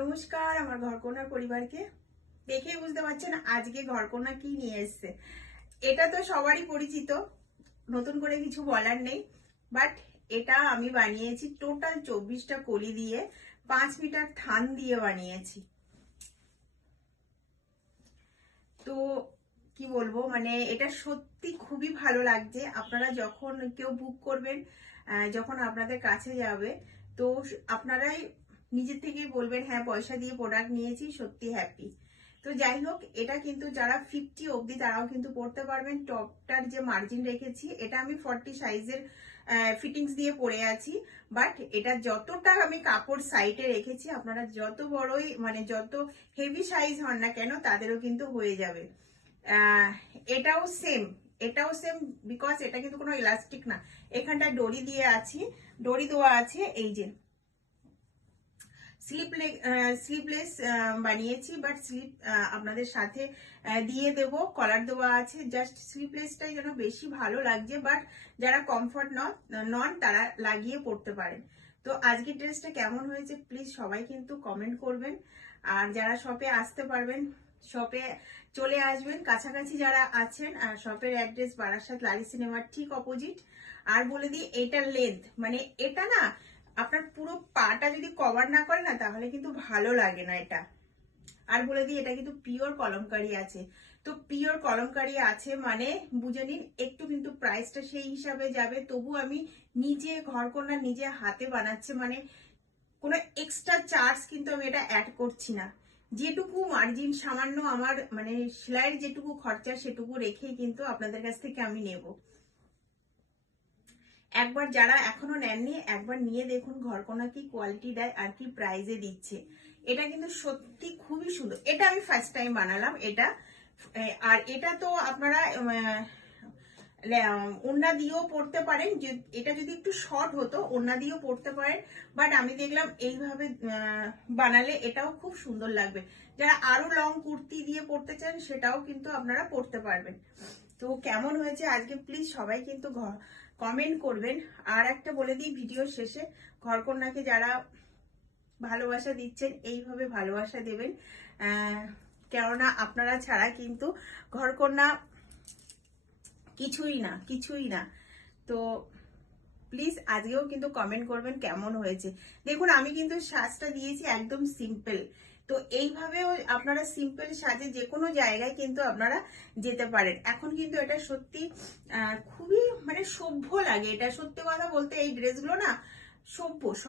নমস্কার আমার ঘরকন্যার পরিবারকে। দেখেই বুঝতে পারছেন আজকে ঘরকন্যা কি নিয়ে এসেছে। এটা তো সবারই পরিচিত, নতুন করে কিছু বলার নেই। বাট এটা আমি বানিয়েছি টোটাল 24টা কলি দিয়ে, 5 মিটার থান দিয়ে বানিয়েছি। তো কি বলবো, মানে এটা সত্যি খুবই ভালো লাগছে। আপনারা যখন কেউ বুক করবেন, যখন আপনাদের কাছে যাবে, তো আপনারাই নিজের থেকেই বলবেন হ্যাঁ পয়সা দিয়ে প্রোডাক্ট নিয়েছি, সত্যি হ্যাপি। তো যাই হোক, এটা কিন্তু যারা 50 অবধি তারাও কিন্তু পড়তে পারবেন। টপটার যে মার্জিন রেখেছি, এটা আমি 40 সাইজের ফিটিংস দিয়ে পরে আছি। বাট এটা যতটা আমি কাপড় সাইডে রেখেছি, আপনারা যত বড়ই মানে যত হেভি সাইজ হন না কেন তাদেরও কিন্তু হয়ে যাবে। আহ, এটাও সেম, এটাও সেম, বিকজ এটা কিন্তু কোনো ইলাস্টিক না। এখানটা ডরি দিয়ে আছি, ডরি দেওয়া আছে। এই যে স্লিপলেস বানিয়েছি, বাট স্লিপ আপনাদের সাথে দিয়ে দেব। কলার দেওয়া আছে, জাস্ট স্লিপলেসটাই যেন বেশি ভালো লাগছে। বাট যারা কমফর্ট নন তারা লাগিয়ে পড়তে পারেন। তো আজকের ড্রেসটা কেমন হয়েছে প্লিজ সবাই কিন্তু কমেন্ট করবেন। আর যারা শপে আসতে পারবেন, শপে চলে আসবেন। কাছাকাছি যারা আছেন, শপের অ্যাড্রেস বারাসাত লালি সিনেমার ঠিক অপোজিট। আর বলে দিই, এটার লেন্থ মানে এটা না, আপনার পুরো পাটা যদি কভার না করে না তাহলে কিন্তু ভালো লাগে না এটা। আর বলে দিই, এটা কিন্তু পিওর কলমকারি আছে। তো পিওর কলমকারি আছে মানে বুঝে নিন, একটু কিন্তু প্রাইসটা সেই হিসাবে যাবে। তবু আমি নিজে ঘরকন্যা নিজে হাতে বানাচ্ছে মানে কোনো এক্সট্রা চার্জ কিন্তু আমি এটা অ্যাড করছি না। যেটুকু মার্জিন সামান্য আমার মানে সেলাইয়ের যেটুকু খরচা সেটুকু রেখেই কিন্তু আপনাদের কাছ থেকে আমি নেব। একবার যারা এখনো নেননি একবার নিয়ে দেখুন ঘরকন্যা কি কোয়ালিটি দেয় আর কি প্রাইজে দিচ্ছে। এটা কিন্তু সত্যি খুবই সুন্দর। এটা আমি ফার্স্ট টাইম বানালাম এটা। আর এটা তো আপনারা ওড়না দিয়েও পড়তে পারেন। এটা যদি একটু শর্ট হতো ওড়না দিয়েও পড়তে পারেন। বাট আমি দেখলাম এইভাবে বানালে এটাও খুব সুন্দর লাগবে। যারা আরো লং কুর্তি দিয়ে পড়তে চান সেটাও কিন্তু আপনারা পড়তে পারবেন। তো কেমন হয়েছে আজকে প্লিজ সবাই কিন্তু কমেন্ট করবেন। আর একটা বলে দিই ভিডিওর শেষে, ঘরকন্যাকে যারা ভালোবাসা দিচ্ছেন এইভাবে ভালোবাসা দেবেন। কেননা আপনারা ছাড়া কিন্তু ঘরকন্যা কিছুই না, কিছুই না। তো প্লিজ আজকেও কিন্তু কমেন্ট করবেন কেমন হয়েছে। দেখুন আমি কিন্তু সাজটা দিয়েছি একদম সিম্পল। তো এইভাবেও আপনারা সিম্পল সাজে যে কোনো জায়গায় কিন্তু আপনারা যেতে পারেন। এখন কিন্তু এটা সত্যি খুবই মানে সভ্য লাগে। এটা সত্যি কথা বলতে এই ড্রেসগুলো না সভ্য।